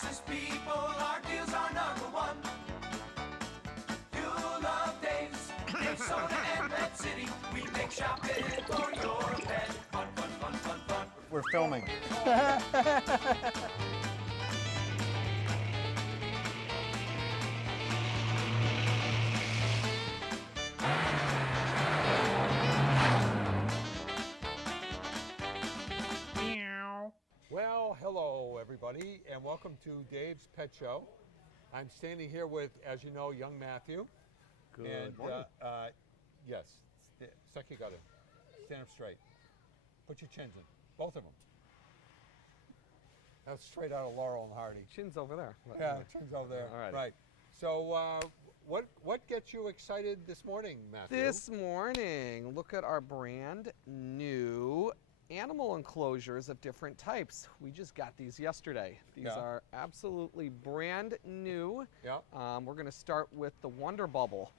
nicest people, our deals are number one. You'll love Dave's, Dave Soda and Pet City. We make shopping for your pet fun, fun, fun, fun, fun. We're filming. Well, hello everybody, and welcome to Dave's Pet Show. I'm standing here with, as you know, young Matthew. Good morning. Yes, Suck, you got it. Stand up straight. Put your chins in, both of them. That's straight out of Laurel and Hardy. Chin's over there. Yeah, chins over there. All right. Right. So, what gets you excited this morning, Matthew? This morning, look at our brand new animal enclosures of different types. We just got these yesterday. These are absolutely brand new. Yeah. We're going to start with the Wonder Bubble.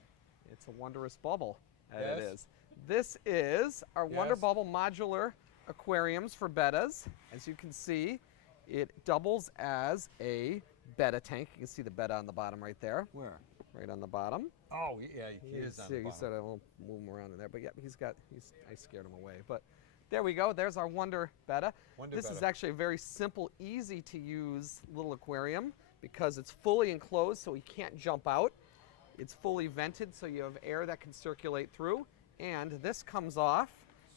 It's a wondrous bubble, Yes. it is. This is our Wonder Yes. Bubble modular aquariums for bettas. As you can see, it doubles as a betta tank. You can see the betta on the bottom right there. Where? Right on the bottom. Oh, yeah, he is on the He bottom. said I won't move him around in there, but yeah, I scared him away. But there we go. There's our Wonder Betta. This is Betta. actually a very simple, easy to use little aquarium because it's fully enclosed, so he can't jump out. It's fully vented, so you have air that can circulate through. And this comes off,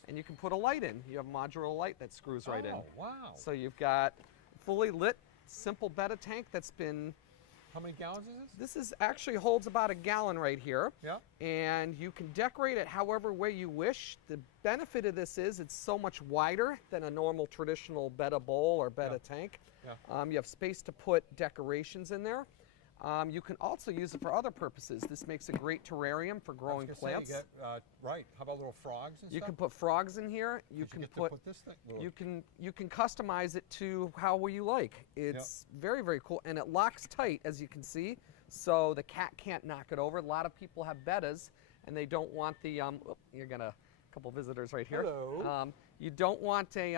and you can put a light in. You have a modular light that screws right in. Oh, wow. So you've got fully lit, simple Betta tank that's been. How many gallons is this? This is actually holds about a gallon right here. Yeah. And you can decorate it however way you wish. The benefit of this is it's so much wider than a normal traditional Betta bowl or Betta tank. Yeah. You have space to put decorations in there. You can also use it for other purposes. This makes a great terrarium for growing plants. You get, right. How about little frogs and You stuff? can put frogs in here. You can get to put, put this thing- you can customize it to how you like. It's very, very cool, and it locks tight, as you can see, so the cat can't knock it over. A lot of people have bettas, and they don't want the you're gonna a couple visitors right here. Hello. You don't want a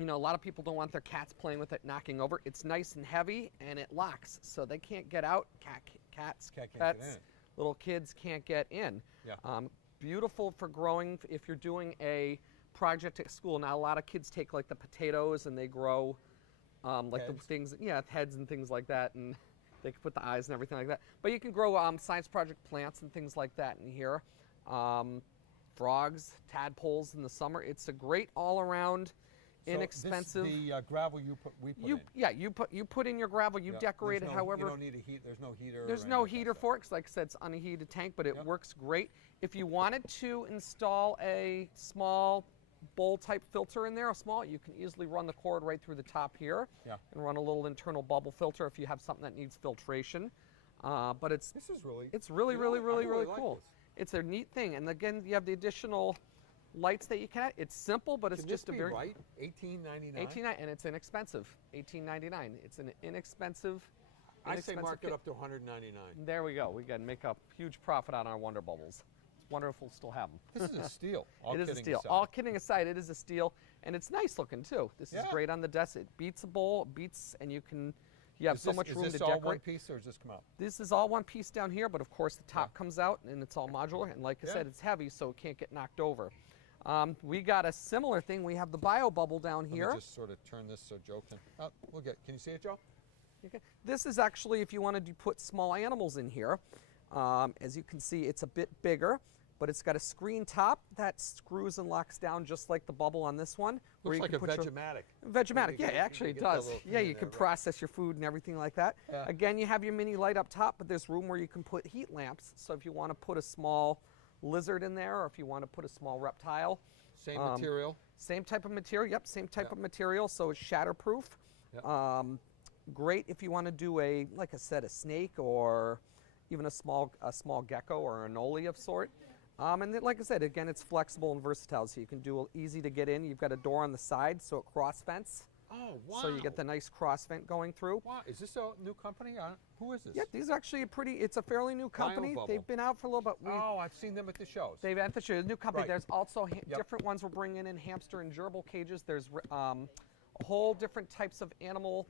a lot of people don't want their cats playing with it, knocking over. It's nice and heavy, and it locks, so they can't get out. Cats, Cat can't pets, get in. little kids can't get in. Yeah. Beautiful for growing if you're doing a project at school. Now, a lot of kids take like the potatoes and they grow like the Heads. things, heads and things like that, and they can put the eyes and everything like that. But you can grow science project plants and things like that in here. Frogs, tadpoles in the summer. It's a great all-around, inexpensive. This, the gravel we put in. Yeah, you put in your gravel. You Yeah. decorate There's it no- however. You don't need a heat. There's no heater. There's or no anything heater like that. for it, 'cause like I said, it's unheated tank, but it Yep. works great. If you wanted to install a small bowl type filter in there, you can easily run the cord right through the top here Yeah. and run a little internal bubble filter if you have something that needs filtration. But it's This is really. really, really, really, really like cool. this. It's a neat thing, and again, you have the additional lights that you can add. It's simple, but it's Can just this a be very right? $18.99. $18.99, and it's inexpensive. $18.99. It's an inexpensive. I say mark it kit. up to $199. There we go. We can make a huge profit on our Wonder Bubbles. It's wonderful to still have them. This is a steal. All It is a kidding steal. aside. All kidding aside, it is a steal, and it's nice looking too. This is Yeah. great on the desk. It beats a bowl, and you have Is so this, much is room this to all decorate. one piece or does this come out? This is all one piece down here, but of course the top Yeah. comes out and it's all modular. And like I Yeah. said, it's heavy, so it can't get knocked over. We got a similar thing. We have the Bio Bubble down Let here. me just sort of turn this so Joe can. Look at. Can you see it, Joe? Okay. This is actually if you wanted to put small animals in here. As you can see, it's a bit bigger, but it's got a screen top that screws and locks down just like the bubble on this one. where Looks you like can a put your- Vegematic. Vegematic, You yeah, get- actually you it get the does. little thing Yeah, in you there, can right? process your food and everything like that. Yeah. Again, you have your mini light up top, but there's room where you can put heat lamps. So if you want to put a small lizard in there, or if you want to put a small reptile. Same material. Same type of material, yep, same type Yep. of material, so it's shatterproof. Yep. Great if you want to do like I said, a snake or even a small gecko or an anole of sort. And then, like I said, again, it's flexible and versatile, so you can do easy to get in. You've got a door on the side, so it cross vents. Oh, wow. So you get the nice cross vent going through. Wow, is this a new company? Who is this? Yeah, these are actually it's a fairly new company. BioBubble. They've been out for a little bit. Oh, I've seen them at the shows. They've at the show, a new company. Right. There's also different ones we're bringing in hamster and gerbil cages. There's a whole different types of animal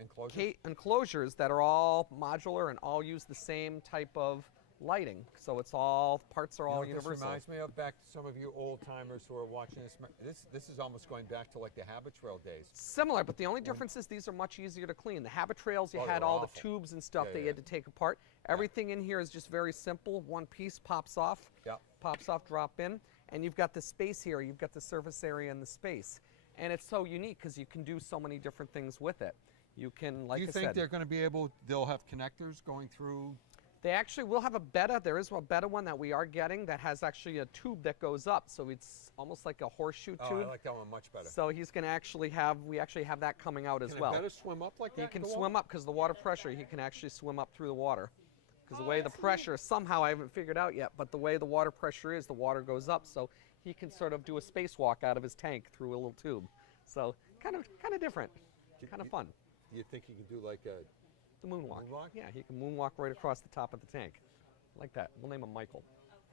Enclosures? enclosures that are all modular and all use the same type of lighting. So it's all, parts are You know all what this universal. reminds me of? Back to some of you old timers who are watching this. This is almost going back to like the Habit Trail days. Similar, but the only difference is these are much easier to clean. The Habit Trails, you Oh, had they're all awful. the tubes and stuff Yeah, that you yeah. had to take apart. Everything in here is just very simple. One piece pops off, Yep. drop in, and you've got the space here. You've got the surface area and the space. And it's so unique because you can do so many different things with it. You can, like Do you I think said, they're going to be able? They'll have connectors going through. they actually will have a betta. There is a betta one that we are getting that has actually a tube that goes up. So it's almost like a horseshoe Oh, tube. I like that one much better. So he's going to actually have, we actually have that coming out as Can well. a better swim up like that? He can in the swim water? up because the water pressure, he can actually swim up through the water. Because the way the pressure, somehow I haven't figured out yet, but the way the water pressure is, the water goes up, so he can sort of do a spacewalk out of his tank through a little tube. So kind of different, kind of fun. You think you can do like a? The moonwalk. Moonwalk? Yeah, he can moonwalk right across the top of the tank, like that. We'll name him Michael.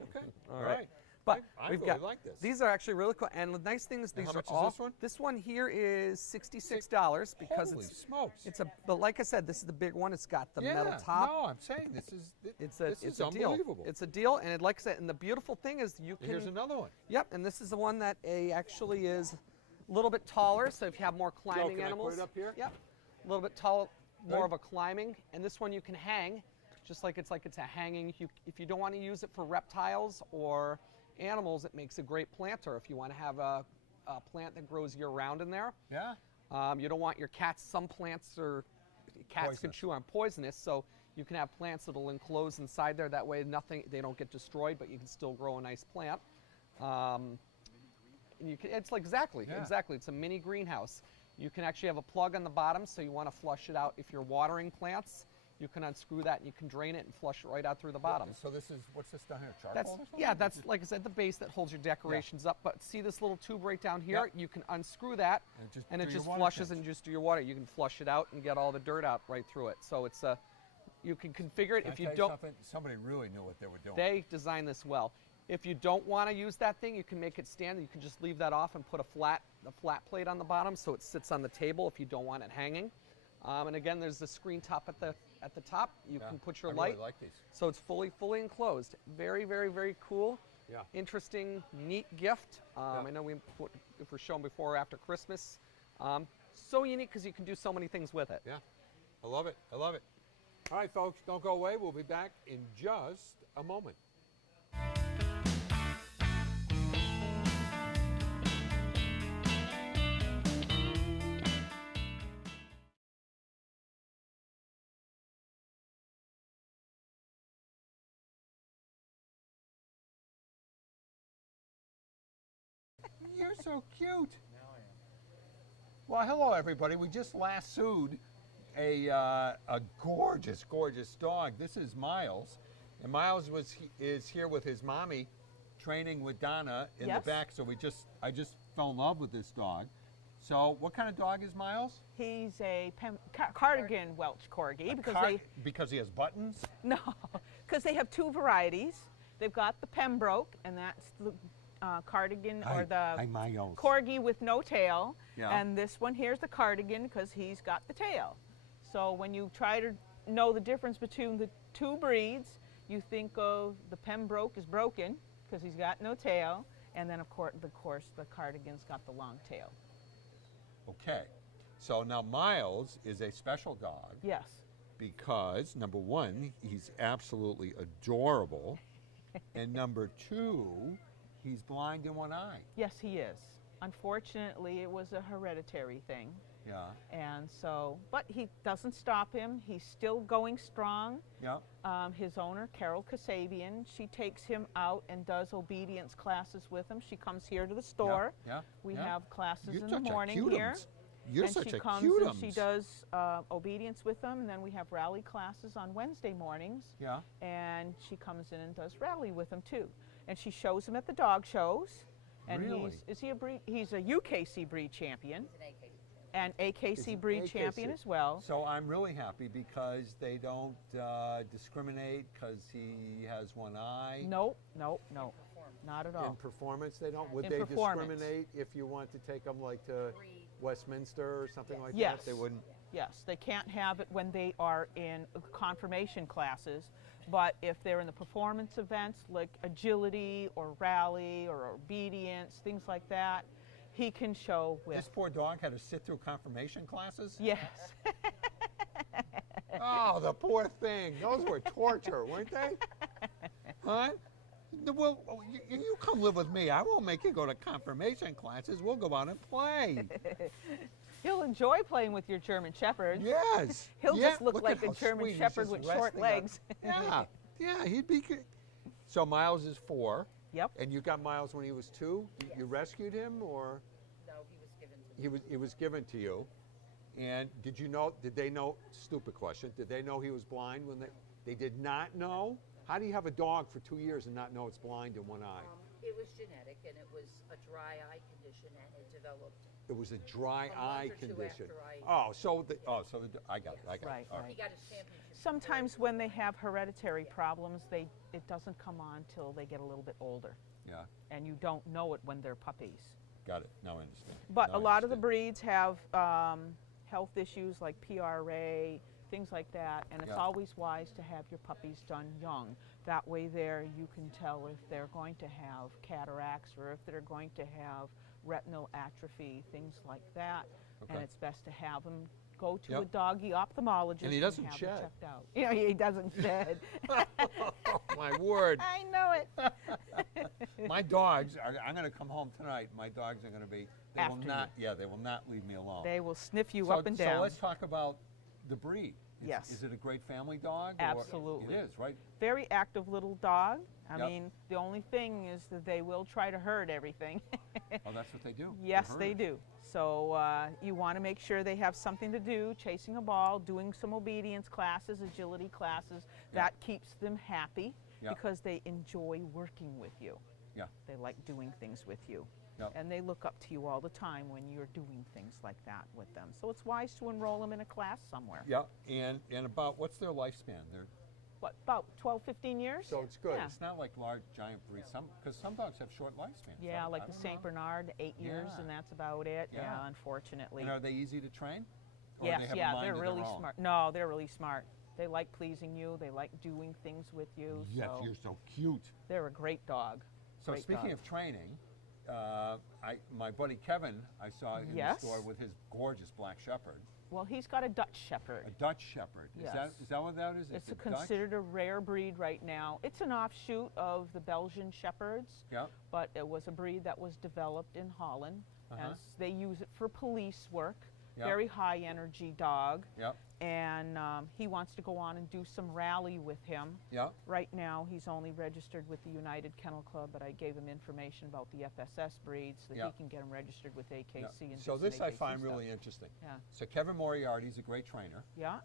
Okay. All right. right. But I we've really got like this. these are actually really cool, and the nice thing is And these how are much is all. this one? This one here is $66 because Holy it's smokes! it's a. But like I said, this is the big one. It's got the yeah, metal top. No, I'm saying this is. It's a this it's is a deal. unbelievable. It's a deal, and like I said, and the beautiful thing is you can. Here's another one. Yep, and this is the one that actually is a little bit taller. So if you have more climbing can I put animals, it up here? Yep, a little bit tall, more Good. of a climbing. And this one you can hang, just like it's a hanging. If you don't want to use it for reptiles or animals, it makes a great planter. If you want to have a plant that grows year round in there. Yeah. You don't want your cats. Some plants are cats can Poisonous. chew on poisonous, so you can have plants that'll enclose inside there. That way, they don't get destroyed, but you can still grow a nice plant. And it's like exactly. It's a mini greenhouse. You can actually have a plug on the bottom, so you want to flush it out. If you're watering plants, you can unscrew that and you can drain it and flush it right out through the bottom. So this is what's this down here? Charcoal That's or something? yeah, that's like I said, the base that holds your decorations up. But see this little tube right down here? Yep. You can unscrew that, And it do just your water flushes change. and just do your water. You can flush it out and get all the dirt out right through it. So it's a, you can configure it Can I if you tell don't. something? Somebody really knew what they were doing. They designed this well. If you don't want to use that thing, you can make it stand. You can just leave that off and put a flat plate on the bottom so it sits on the table if you don't want it hanging. And again, there's the screen top at the top. You Yeah, can put your I light. Really like these. So it's fully enclosed. Very, very, very cool. Yeah. Interesting, neat gift. Yeah. I know if we're shown before or after Christmas. So unique because you can do so many things with it. Yeah. I love it. I love it. All right, folks, don't go away. We'll be back in just a moment. You're so cute. Well, hello everybody. We just lassoed a gorgeous, gorgeous dog. This is Miles, and Miles is here with his mommy, training with Donna in Yes. the back. So I just fell in love with this dog. So what kind of dog is Miles? He's a cardigan Welsh Corgi Because he has buttons. no, because they have two varieties. They've got the Pembroke, and that's the cardigan or the Miles. Corgi with no tail, Yeah. and this one here's the cardigan because he's got the tail. So when you try to know the difference between the two breeds, you think of the Pembroke is broken because he's got no tail, and then of course the cardigan's got the long tail. Okay. So now Miles is a special dog Yes. because number one, he's absolutely adorable, and number two, he's blind in one eye. Yes, he is. Unfortunately, it was a hereditary thing. Yeah. And so, but he doesn't stop him. He's still going strong. Yeah. His owner, Carol Kasabian, she takes him out and does obedience classes with him. She comes here to the store. Yeah. We yeah. have classes You're in the such a morning here. cutums. You're and such she a comes cutums. and she does obedience with them, and then we have rally classes on Wednesday mornings. Yeah. And she comes in and does rally with them too. And she shows him at the dog shows. And Really? he's a UKC breed champion. And He's AKC an breed AKC. champion as well. So I'm really happy because they don't discriminate because he has one eye. No, not at In all. performance, they don't. Would In they performance. discriminate if you want to take them like to Westminster or something like Yes. that? They wouldn't. Yes, they can't have it when they are in confirmation classes, but if they're in the performance events like agility or rally or obedience, things like that, he can show with. This poor dog had to sit through confirmation classes? Yes. Oh, the poor thing. Those were torture, weren't they? Huh? Well, you come live with me. I won't make you go to confirmation classes. We'll go out and play. He'll enjoy playing with your German Shepherd. Yes. He'll Yeah, just look at like a how German sweet. He's Shepherd just with short resting on- legs. Yeah, yeah, he'd be good. So Miles is 4. Yep. And you got Miles when he was 2? You rescued him, or No, he was given to me. he was given to you? And did they know, stupid question, did they know he was blind when they did not know? How do you have a dog for 2 years and not know it's blind in one eye? It was genetic, and it was a dry eye condition, and it developed. It was a dry A month eye or two condition. after I got it. I got Right, it. All right. He got his championship. Sometimes when they have hereditary problems, it doesn't come on till they get a little bit older, Yeah, and you don't know it when they're puppies. got it. Now I understand. But Now a I lot of the understand. breeds have health issues like PRA, things like that, and it's Yeah. always wise to have your puppies done young. That way there you can tell if they're going to have cataracts or if they're going to have retinal atrophy, things like that. And Okay. it's best to have them go to a Yep. doggy ophthalmologist And he doesn't have shed. them checked out. Yeah, he doesn't shed. Oh, my word. I know it. My dogs are, I'm going to come home tonight. My dogs are going to be, they will After not, yeah, they will not leave me alone. They will sniff you so, up and down. So let's talk about the breed. Yes. Is it a great family dog? or- Absolutely. It is, right? Very active little dog. I Yep. mean, the only thing is that they will try to herd everything. Oh, that's what they do. They're Yes, they herders. do. So you want to make sure they have something to do, chasing a ball, doing some obedience classes, agility classes. Yeah. That keeps them happy Yeah. because they enjoy working with you. Yeah. They like doing things with you. Yep. And they look up to you all the time when you're doing things like that with them. So it's wise to enroll them in a class somewhere. Yeah, and about, what's their lifespan? They're, What, about 12, 15 years? so it's good. Yeah. It's not like large, giant breeds. Because some dogs have short lifespans. Yeah, I like the don't St. know. Bernard, 8 years, Yeah. and that's about it. Yeah. Yeah, unfortunately. And are they easy to train? Or Yes, they have a yeah, mind they're of really their own? smart. No, they're really smart. They like pleasing you. They like doing things with you. Yes, so you're so cute. they're a great dog. So Great speaking dog. of training, my buddy Kevin, I saw in Yes. the store with his gorgeous black shepherd, Well, he's got a Dutch Shepherd. a Dutch shepherd. Yes. Is that what that is? It's It's a Dutch? considered a rare breed right now. It's an offshoot of the Belgian Shepherds, Yeah. but it was a breed that was developed in Holland. Uh-huh. As they use it for police work. Yeah. Very high energy dog. Yep. And he wants to go on and do some rally with him. Yep. Right now, he's only registered with the United Kennel Club, but I gave him information about the FSS breeds so that Yeah. he can get him registered with AKC Yep. and So do this some I AKC find stuff. really interesting. Yeah. So Kevin Moriarty's a great trainer. Yeah,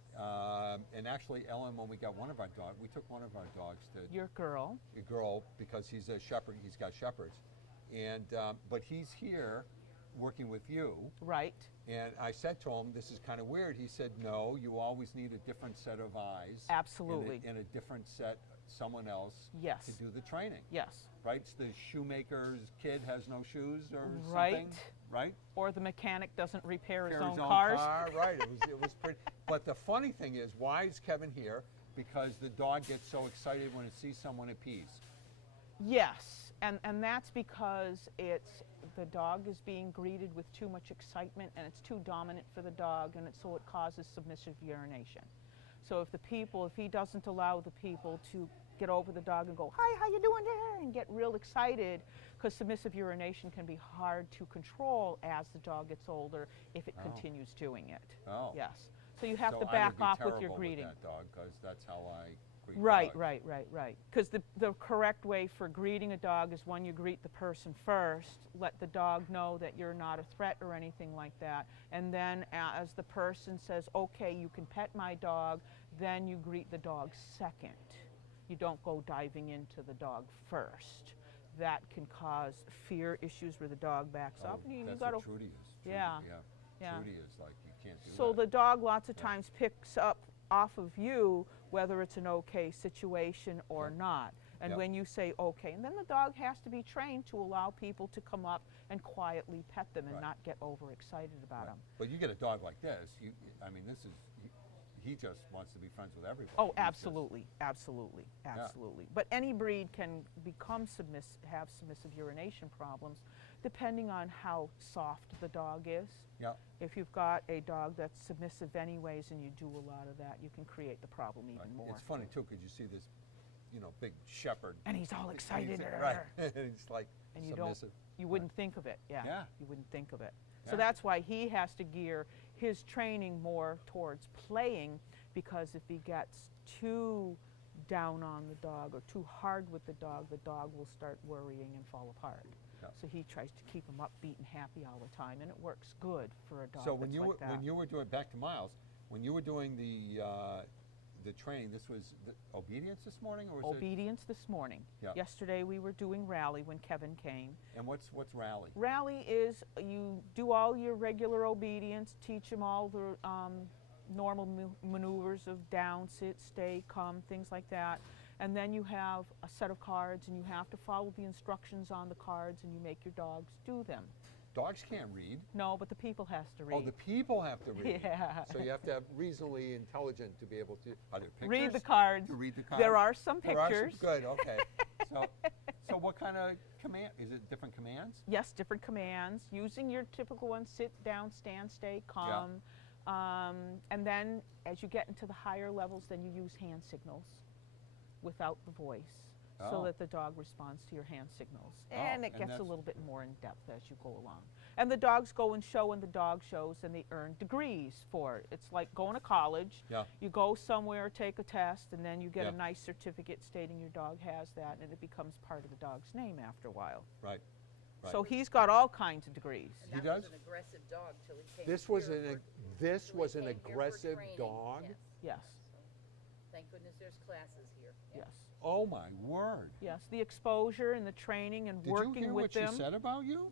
And actually, Ellen, when we got one of our dogs, we took one of our dogs to your girl. a girl because he's a shepherd. He's got shepherds, and but he's here working with you. Right. And I said to him, "This is kind of weird." He said, "No, you always need a different set of eyes, Absolutely. and a different set, someone else, Yes. to do the training." Yes. Right? It's the shoemaker's kid has no shoes or Right. something. Right. Or the mechanic doesn't repair his Repair own his cars. car, right? It was pretty. But the funny thing is, why is Kevin here? Because the dog gets so excited when it sees someone at peace. Yes, and that's because the dog is being greeted with too much excitement and it's too dominant for the dog, and so it causes submissive urination. So if he doesn't allow the people to get over the dog and go, "Hi, how you doing there?" and get real excited, because submissive urination can be hard to control as the dog gets older if it Oh. continues doing it. Oh. Yes. So you have So to I would back be off with your terrible greeting. that dog, because that's how I greet Right, dogs. right. Because the correct way for greeting a dog is when you greet the person first, let the dog know that you're not a threat or anything like that. And then as the person says, "Okay, you can pet my dog," then you greet the dog second. You don't go diving into the dog first. That can cause fear issues where the dog backs Oh, up. And you that's gotta, what Trudy is. Trudy, Yeah, yeah. yeah. Trudy is like, you can't do So that. the dog lots of times picks up off of you whether it's an okay situation or Yeah. not. And Yep. when you say okay, and then the dog has to be trained to allow people to come up and quietly pet them and Right. not get overexcited about them. But you get a dog like this, I mean, this is, he just wants to be friends with everybody. Oh, He's just- absolutely, absolutely, absolutely. But any breed can become have submissive urination problems depending on how soft the dog is. Yeah, If you've got a dog that's submissive anyways and you do a lot of that, you can create the problem right. even more. It's funny too, because you see this, big shepherd. And he's all excited. Right, and he's like And you submissive. You wouldn't think of it, yeah. Yeah. You wouldn't think of it. Yeah. So that's why he has to gear his training more towards playing, because if he gets too down on the dog or too hard with the dog will start worrying and fall apart. Yeah. So he tries to keep him upbeat and happy all the time, and it works good for a dog So when that's you like were that. when you were doing, back to Miles, when you were doing the training, this was the obedience this morning, or was it? Obedience this morning. Yeah. Yesterday we were doing rally when Kevin came. And what's rally? Rally is you do all your regular obedience, teach them all the normal maneuvers of down, sit, stay, come, things like that. And then you have a set of cards and you have to follow the instructions on the cards and you make your dogs do them. Dogs can't read. No, but the people has to read. Oh, the people have to read. Yeah. So you have to have reasonably intelligent to be able to. Are there pictures? Read the cards. To read the cards. There are some There are some- pictures. good. Okay. So what kind of command? Is it different commands? Yes, different commands, using your typical ones, sit down, stand, stay, come. And then as you get into the higher levels, then you use hand signals without the voice, so Oh. that the dog responds to your hand signals. Oh, And it and gets a that's- little bit more in depth as you go along. And the dogs go and show in the dog shows and they earn degrees for it. It's like going to college. Yeah. You go somewhere, take a test, and then you get Yeah. a nice certificate stating your dog has that, and it becomes part of the dog's name after a while. Right. Right. So he's got all kinds of degrees. And He that was does? an aggressive dog till he came This was here an for- this till he was an came here for aggressive training. dog? Yes. Yes, So, thank goodness there's classes here. yes, Oh my word! yes. The exposure and the training and Did working you hear with what them. she said about you?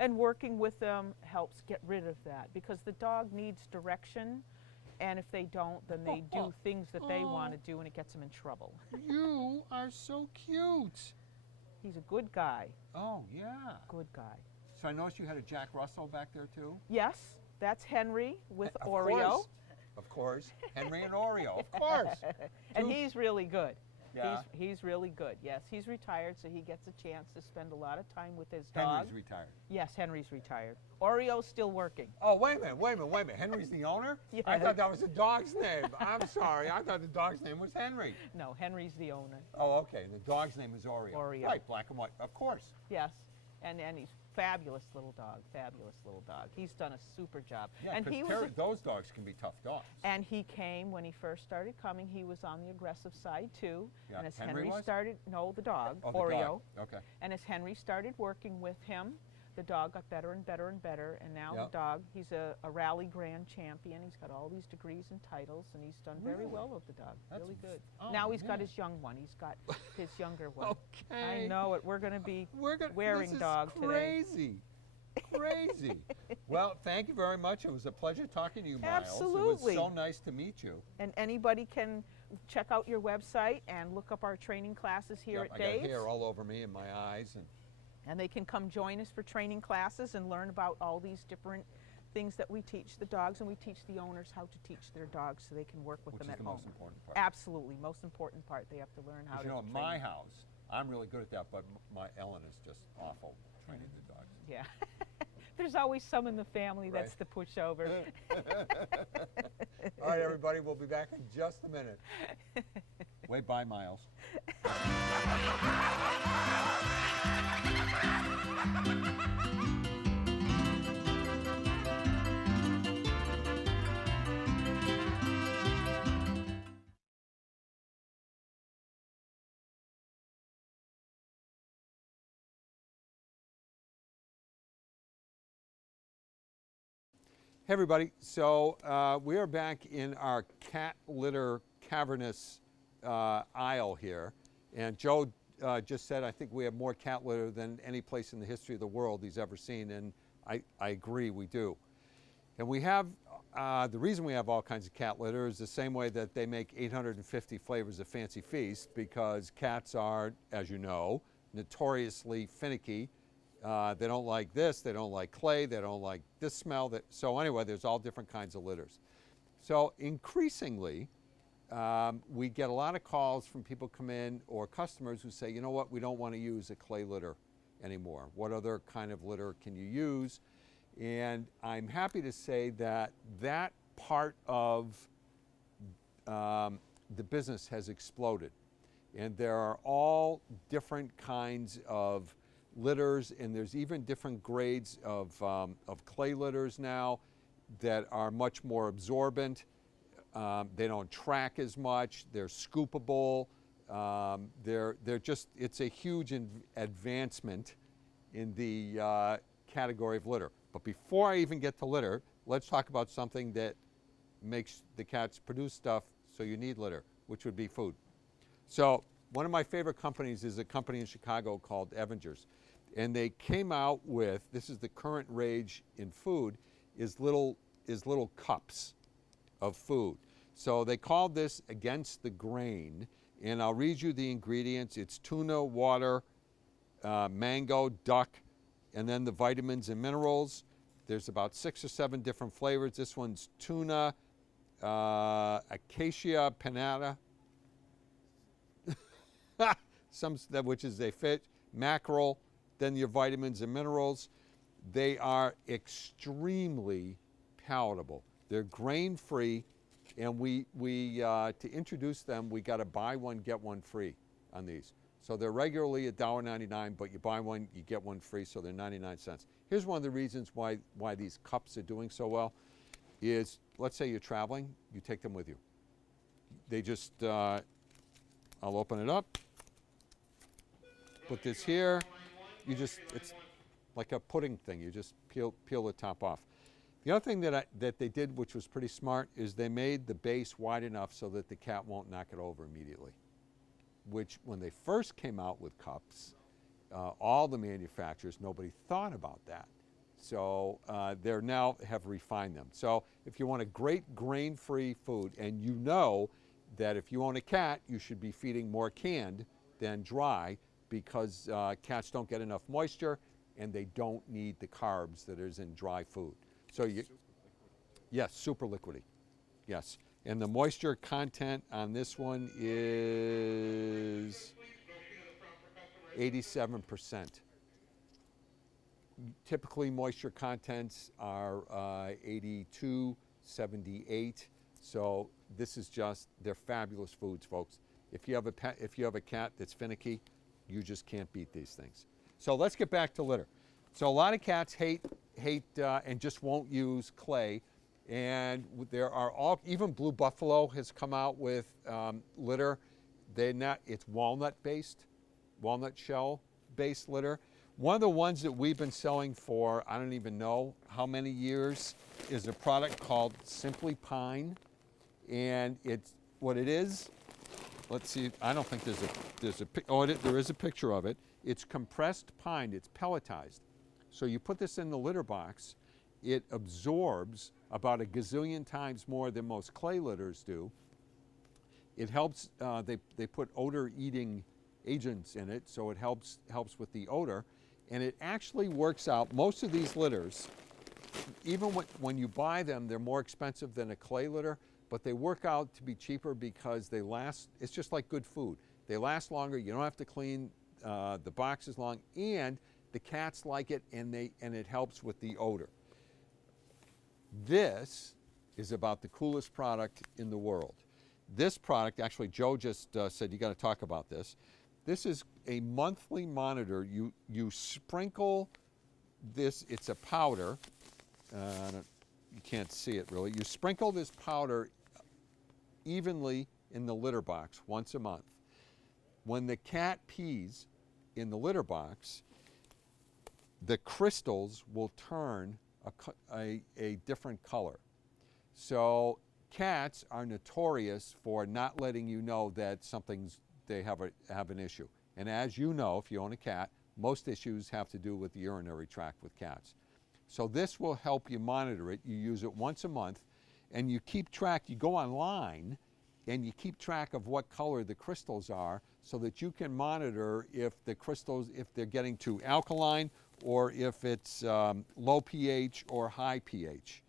And working with them helps get rid of that, because the dog needs direction, and if they don't, then they do things that they want to do and it gets them in trouble. You are so cute. He's a good guy, Oh yeah. good guy. So I noticed you had a Jack Russell back there too. Yes, that's Henry with Of Oreo. course. Of course. Henry and Oreo. Of course. And Two- he's really good. Yeah. He's really good. Yes, he's retired, so he gets a chance to spend a lot of time with his dog. Henry's retired. Yes, Henry's retired. Oreo's still working. Oh, wait a minute. Henry's the owner? I Yes. thought that was the dog's name. I'm sorry. I thought the dog's name was Henry. No, Henry's the owner. Oh, okay. The dog's name is Oreo. Oreo. Right, black and white. Of course. Yes, and he's fabulous little dog. Fabulous little dog. He's done a super job. Yeah, and 'cause he was. those dogs can be tough dogs. And he came when he first started coming. He was on the aggressive side too. Yeah, And as Henry was? started, no, the dog, Oh, the Oreo. dog. Okay. And as Henry started working with him, the dog got better and better and better. And now Yeah. the dog, he's a rally grand champion. He's got all these degrees and titles, and he's done very Really? well with the dog. That's really good. oh, now he's got man. his young one. He's got his younger one. Okay. I know it. We're going to be We're gonna, wearing this is dog today. crazy. Crazy. Well, thank you very much. It was a pleasure talking to you, Miles. Absolutely. It was so nice to meet you. And anybody can check out your website and look up our training classes here Yep, at I Dave's. got hair all over me and my eyes. And they can come join us for training classes and learn about all these different things that we teach the dogs, and we teach the owners how to teach their dogs so they can work with Which them is at the home. most important part. Absolutely, most important part. They have to learn how to You know, at train. my house, I'm really good at that, but my Ellen is just awful training the dogs. Yeah. There's always some in the family that's Right. the pushover. All right, everybody, we'll be back in just a minute. Wait, bye, Miles. Hey everybody, so we are back in our cat litter cavernous aisle here, and Joe just said I think we have more cat litter than any place in the history of the world he's ever seen, and I agree, we do. And we have the reason we have all kinds of cat litter is the same way that they make 850 flavors of Fancy Feast, because cats are, as you know, notoriously finicky. They don't like this, they don't like clay, they don't like this smell. So anyway, there's all different kinds of litters. So increasingly, we get a lot of calls from people come in, or customers who say, you know what, we don't want to use a clay litter anymore. What other kind of litter can you use? And I'm happy to say that that part of the business has exploded. And there are all different kinds of litters, and there's even different grades of clay litters now that are much more absorbent. They don't track as much. They're scoopable. They're just, it's a huge advancement in the category of litter. But before I even get to litter, let's talk about something that makes the cats produce stuff so you need litter, which would be food. So one of my favorite companies is a company in Chicago called Evangers. And they came out with, this is the current rage in food, is little cups of food. So they called this Against the Grain, and I'll read you the ingredients. It's tuna, water, mango, duck, and then the vitamins and minerals. There's about 6 or 7 different flavors. This one's tuna, acacia pinnata, which is a fish, mackerel, then your vitamins and minerals. They are extremely palatable. They're grain-free, and we to introduce them, we got to buy one, get one free on these. So they're regularly $1.99, but you buy one, you get one free, so they're 99 cents. Here's one of the reasons why these cups are doing so well is, let's say you're traveling, you take them with you. They just, I'll open it up, put this here, it's like a pudding thing. You just peel the top off. The other thing that they did, which was pretty smart, is they made the base wide enough so that the cat won't knock it over immediately. Which, when they first came out with cups, all the manufacturers, nobody thought about that. So they now have refined them. So if you want a great grain-free food, and you know that if you own a cat, you should be feeding more canned than dry, because cats don't get enough moisture, and they don't need the carbs that is in dry food. So yes, super liquidy, yes. And the moisture content on this one is 87%. Typically, moisture contents are 82, 78. So this is just, they're fabulous foods, folks. If you have a pet, if you have a cat that's finicky, you just can't beat these things. So let's get back to litter. So a lot of cats hate and just won't use clay. And there are even Blue Buffalo has come out with litter. It's walnut-based, walnut shell-based litter. One of the ones that we've been selling for, I don't even know how many years, is a product called Simply Pine. And it's, what it is, let's see, I don't think there is a picture of it. It's compressed pine, it's pelletized. So you put this in the litter box, it absorbs about a gazillion times more than most clay litters do. It helps, they put odor-eating agents in it, so it helps with the odor. And it actually works out, most of these litters, even when you buy them, they're more expensive than a clay litter, but they work out to be cheaper because they last, it's just like good food. They last longer, you don't have to clean the box as long, and the cats like it, and it helps with the odor. This is about the coolest product in the world. This product, actually Joe just said you got to talk about this. This is a monthly monitor. You sprinkle this, it's a powder. You can't see it really. You sprinkle this powder evenly in the litter box once a month. When the cat pees in the litter box, the crystals will turn a different color. So cats are notorious for not letting you know that they have an issue. And as you know, if you own a cat, most issues have to do with the urinary tract with cats. So this will help you monitor it. You use it once a month, and you keep track, you go online and you keep track of what color the crystals are so that you can monitor if the crystals, if they're getting too alkaline or if it's low pH or high pH.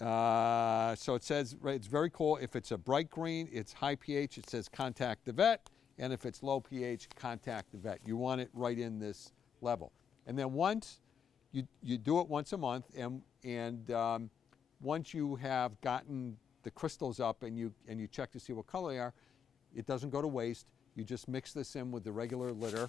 So it says, right, it's very cool. If it's a bright green, it's high pH, it says contact the vet. And if it's low pH, contact the vet. You want it right in this level. And then once, you do it once a month, and once you have gotten the crystals up and you check to see what color they are, it doesn't go to waste. You just mix this in with the regular litter.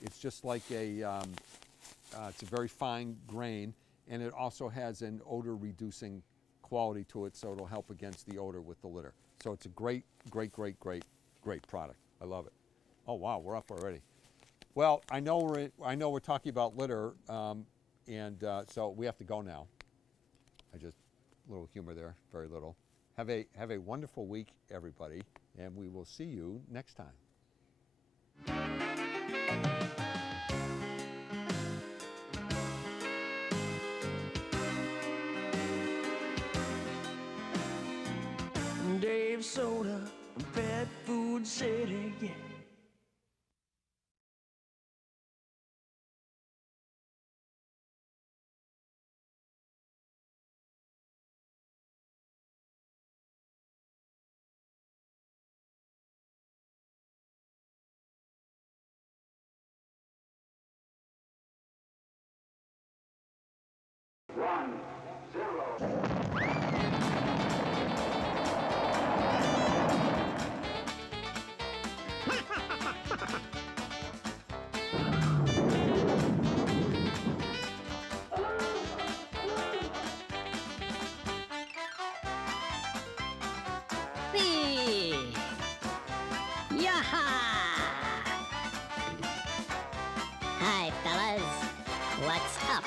It's just like it's a very fine grain, and it also has an odor reducing quality to it, so it'll help against the odor with the litter. So it's a great, great, great, great, great product. I love it. Oh wow, we're up already. Well, I know we're talking about litter, so we have to go now. A little humor there, very little. Have a wonderful week, everybody, and we will see you next time. Dave Soda, Pet Food City, yeah. Hey! Yaha! Hi, fellas. What's up?